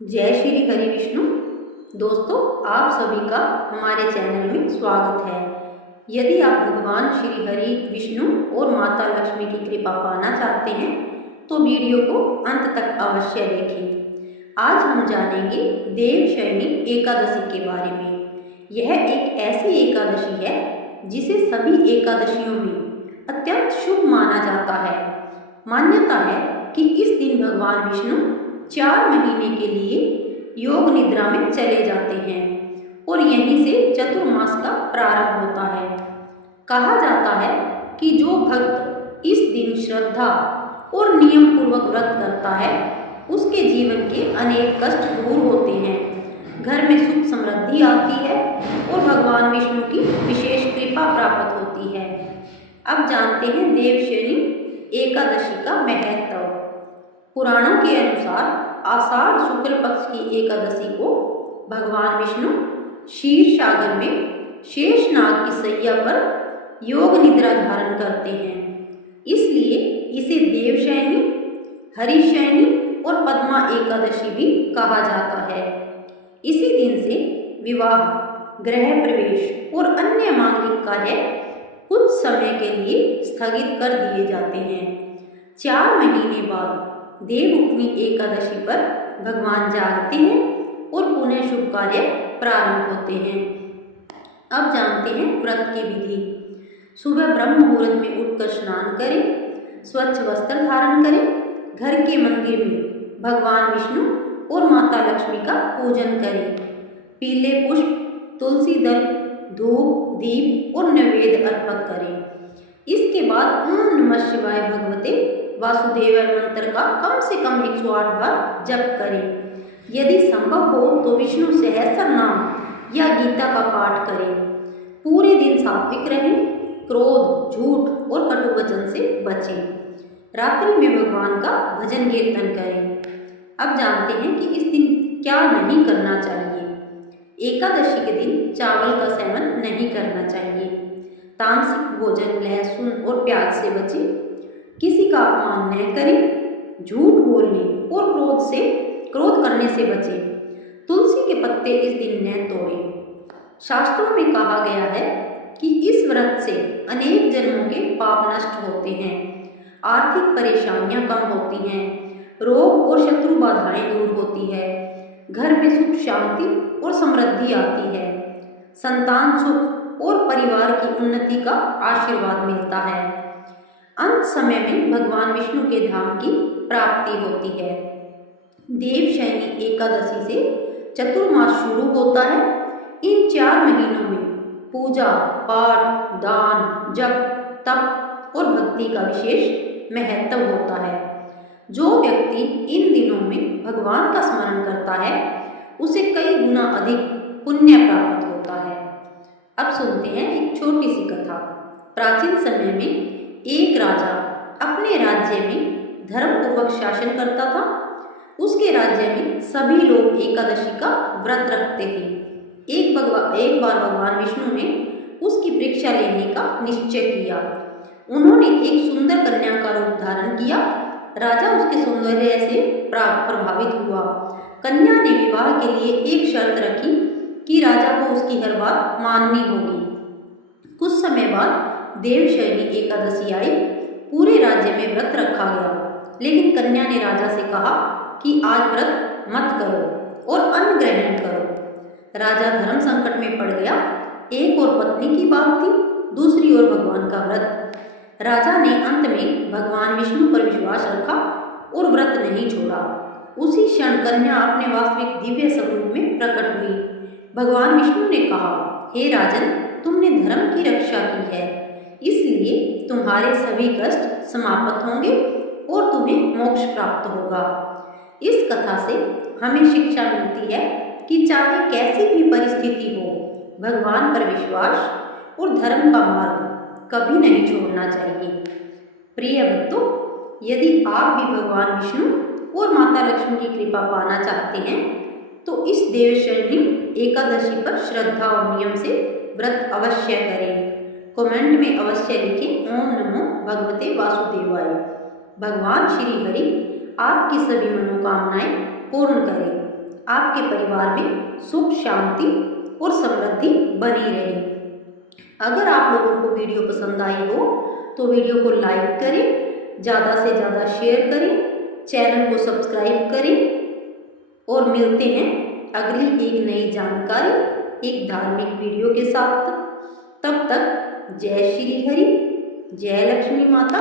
जय श्री हरि विष्णु। दोस्तों, आप सभी का हमारे चैनल में स्वागत है। यदि आप भगवान श्री हरि विष्णु और माता लक्ष्मी की कृपा पाना चाहते हैं तो वीडियो को अंत तक अवश्य देखें। आज हम जानेंगे देवशयनी एकादशी के बारे में। यह एक ऐसी एकादशी है जिसे सभी एकादशियों में अत्यंत शुभ माना जाता है। मान्यता है कि इस दिन भगवान विष्णु 4 महीने के लिए योग निद्रा में चले जाते हैं और यहीं से चतुर्मास का प्रारंभ होता है। कहा जाता है कि जो भक्त इस दिन श्रद्धा और नियम पूर्वक व्रत करता है उसके जीवन के अनेक कष्ट दूर होते हैं, घर में सुख समृद्धि आती है और भगवान विष्णु की विशेष कृपा प्राप्त होती है। अब जानते हैं देवशयनी एकादशी का महत्व। पुराणों के अनुसार आषाढ़ शुक्ल पक्ष की एकादशी को भगवान विष्णु क्षीर सागर में शेषनाग की सैया पर योग निद्रा धारण करते हैं, इसलिए इसे देवशयनी, हरिशयनी और पद्मा एकादशी भी कहा जाता है। इसी दिन से विवाह, गृह प्रवेश और अन्य मांगलिक कार्य कुछ समय के लिए स्थगित कर दिए जाते हैं। 4 महीने बाद देवउठनी एकादशी पर भगवान जागते हैं और पुनः शुभ कार्य प्रारंभ होते हैं। अब जानते हैं व्रत की विधि। सुबह ब्रह्म मुहूर्त में उठकर स्नान करें, स्वच्छ वस्त्र धारण करें, घर के मंदिर में भगवान विष्णु और माता लक्ष्मी का पूजन करें, पीले पुष्प, तुलसी दल, धूप, दीप और नैवेद्य अर्पित करें। इसके बाद ओम नमः शिवाय भगवते वासुदेवाय मंत्र का कम से कम 108 बार जप करें। यदि संभव हो तो विष्णु सहस्त्र नाम या गीता का पाठ करें। पूरे दिन सात्विक रहें, क्रोध, झूठ और कटु वचन से बचें। रात्रि में भगवान का भजन कीर्तन करें। अब जानते हैं कि इस दिन क्या नहीं करना चाहिए। एकादशी के दिन चावल का सेवन नहीं करना चाहिए। तामसिक भोजन, लहसुन और प्याज से बचें। किसी का अपमान न करें, झूठ बोलने और क्रोध करने से बचें। तुलसी के पत्ते इस दिन न तोड़ें। शास्त्रों में कहा गया है कि इस व्रत से अनेक जन्मों के पाप नष्ट होते हैं, आर्थिक परेशानियां कम होती हैं, रोग और शत्रु बाधाएं दूर होती है, घर में सुख शांति और समृद्धि आती है, संतान सुख और परिवार की उन्नति का आशीर्वाद मिलता है। अंत समय में भगवान विष्णु के धाम की प्राप्ति होती है। देवशयनी एकादशी से चतुर्मास शुरू होता है। इन 4 महीनों में पूजा पाठ, दान, जप, तप और भक्ति का विशेष महत्व होता है। जो व्यक्ति इन दिनों में भगवान का स्मरण करता है उसे कई गुना अधिक पुण्य प्राप्त होता है। अब सुनते हैं एक छोटी सी कथा। प्राचीन समय में एक राजा अपने राज्य में धर्मपूर्वक शासन करता था। उसके राज्य में सभी लोग एकादशी का व्रत रखते थे। एक बार भगवान विष्णु ने उसकी परीक्षा लेने का निश्चय किया। उन्होंने एक सुंदर कन्या का रूप धारण किया। राजा उसके सौंदर्य से प्रभावित हुआ। कन्या ने विवाह के लिए एक शर्त रखी कि राजा को उसकी हर बात माननी होगी। कुछ समय बाद देवशयनी एकादशी आई। पूरे राज्य में व्रत रखा गया, लेकिन कन्या ने राजा से कहा कि आज व्रत मत करो और अन्न ग्रहण करो। राजा धर्म संकट में पड़ गया। एक और पत्नी की बात थी, दूसरी ओर भगवान का व्रत। राजा ने अंत में भगवान विष्णु पर विश्वास रखा और व्रत नहीं छोड़ा। उसी क्षण कन्या अपने वास्तविक दिव्य स्वरूप में प्रकट हुई। भगवान विष्णु ने कहा, हे राजन, तुमने धर्म की रक्षा की है, इसलिए तुम्हारे सभी कष्ट समाप्त होंगे और तुम्हें मोक्ष प्राप्त होगा। इस कथा से हमें शिक्षा मिलती है कि चाहे कैसी भी परिस्थिति हो, भगवान पर विश्वास और धर्म का मार्ग कभी नहीं छोड़ना चाहिए। प्रिय भक्तों, यदि आप भी भगवान विष्णु और माता लक्ष्मी की कृपा पाना चाहते हैं तो इस देवशयनी एकादशी पर श्रद्धा और नियम से व्रत अवश्य करें। कमेंट में अवश्य लिखें ओम नमो भगवते वासुदेवाय। भगवान श्री हरि आपकी सभी मनोकामनाएं पूर्ण करें। आपके परिवार में सुख शांति और समृद्धि बनी रहे। अगर आप लोगों को वीडियो पसंद आई हो तो वीडियो को लाइक करें, ज़्यादा से ज़्यादा शेयर करें, चैनल को सब्सक्राइब करें और मिलते हैं अगली एक नई जानकारी, एक धार्मिक वीडियो के साथ। तब तक जय श्री हरि, जय लक्ष्मी माता।